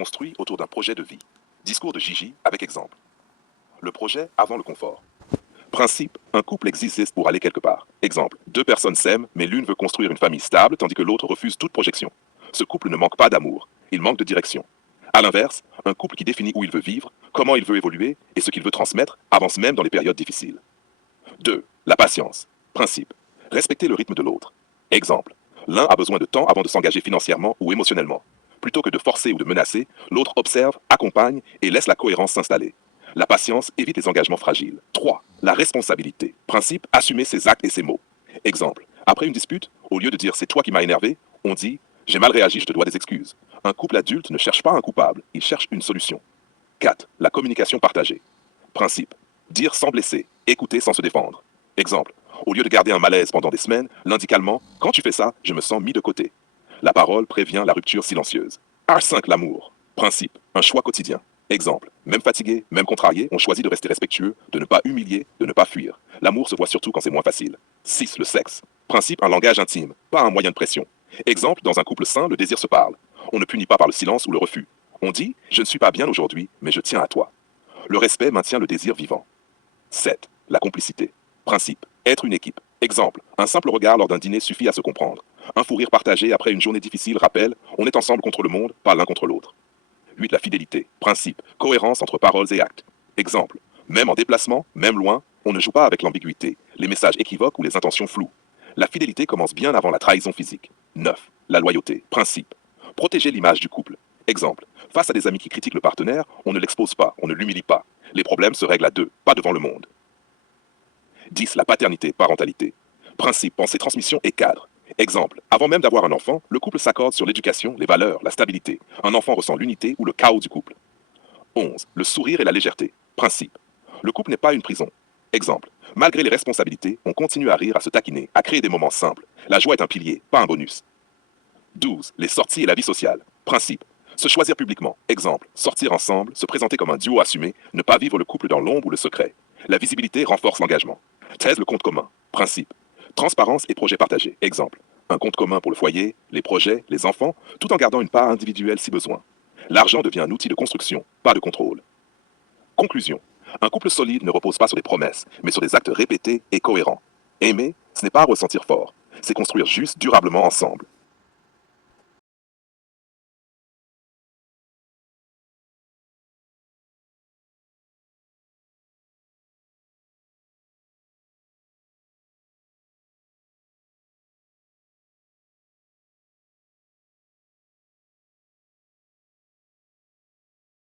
construit autour d'un projet de vie. Discours de Gigi avec exemple. Le projet avant le confort. Principe, un couple existe pour aller quelque part. Exemple, deux personnes s'aiment, mais l'une veut construire une famille stable, tandis que l'autre refuse toute projection. Ce couple ne manque pas d'amour, il manque de direction. A l'inverse, un couple qui définit où il veut vivre, comment il veut évoluer et ce qu'il veut transmettre avance même dans les périodes difficiles. 2. La patience. Principe, respecter le rythme de l'autre. Exemple, l'un a besoin de temps avant de s'engager financièrement ou émotionnellement. Plutôt que de forcer ou de menacer, l'autre observe, accompagne et laisse la cohérence s'installer. La patience évite les engagements fragiles. 3. La responsabilité. Principe, assumer ses actes et ses mots. Exemple, après une dispute, au lieu de dire c'est toi qui m'as énervé, on dit j'ai mal réagi, je te dois des excuses. Un couple adulte ne cherche pas un coupable, il cherche une solution. 4. La communication partagée. Principe, dire sans blesser, écouter sans se défendre. Exemple, au lieu de garder un malaise pendant des semaines, l'un dit calmement quand tu fais ça, je me sens mis de côté. La parole prévient la rupture silencieuse. R5. L'amour. Principe, un choix quotidien. Exemple, même fatigué, même contrarié, on choisit de rester respectueux, de ne pas humilier, de ne pas fuir. L'amour se voit surtout quand c'est moins facile. 6. Le sexe. Principe, un langage intime, pas un moyen de pression. Exemple, dans un couple sain, le désir se parle. On ne punit pas par le silence ou le refus. On dit je ne suis pas bien aujourd'hui, mais je tiens à toi. Le respect maintient le désir vivant. 7. La complicité. Principe, être une équipe. Exemple, un simple regard lors d'un dîner suffit à se comprendre. Un fou rire partagé après une journée difficile rappelle on est ensemble contre le monde, pas l'un contre l'autre. 8. La fidélité. Principe, cohérence entre paroles et actes. Exemple, même en déplacement, même loin, on ne joue pas avec l'ambiguïté, les messages équivoques ou les intentions floues. La fidélité commence bien avant la trahison physique. 9. La loyauté. Principe, protéger l'image du couple. Exemple, face à des amis qui critiquent le partenaire, on ne l'expose pas, on ne l'humilie pas. Les problèmes se règlent à deux, pas devant le monde. 10. La paternité, parentalité. Principe, pensée, transmission et cadre. Exemple, avant même d'avoir un enfant, le couple s'accorde sur l'éducation, les valeurs, la stabilité. Un enfant ressent l'unité ou le chaos du couple. 11. Le sourire et la légèreté. Principe, le couple n'est pas une prison. Exemple, malgré les responsabilités, on continue à rire, à se taquiner, à créer des moments simples. La joie est un pilier, pas un bonus. 12. Les sorties et la vie sociale. Principe, se choisir publiquement. Exemple, sortir ensemble, se présenter comme un duo assumé, ne pas vivre le couple dans l'ombre ou le secret. La visibilité renforce l'engagement. 13. Le compte commun. Principe, transparence et projets partagés. Exemple, un compte commun pour le foyer, les projets, les enfants, tout en gardant une part individuelle si besoin. L'argent devient un outil de construction, pas de contrôle. Conclusion. Un couple solide ne repose pas sur des promesses, mais sur des actes répétés et cohérents. Aimer, ce n'est pas ressentir fort, c'est construire juste durablement ensemble.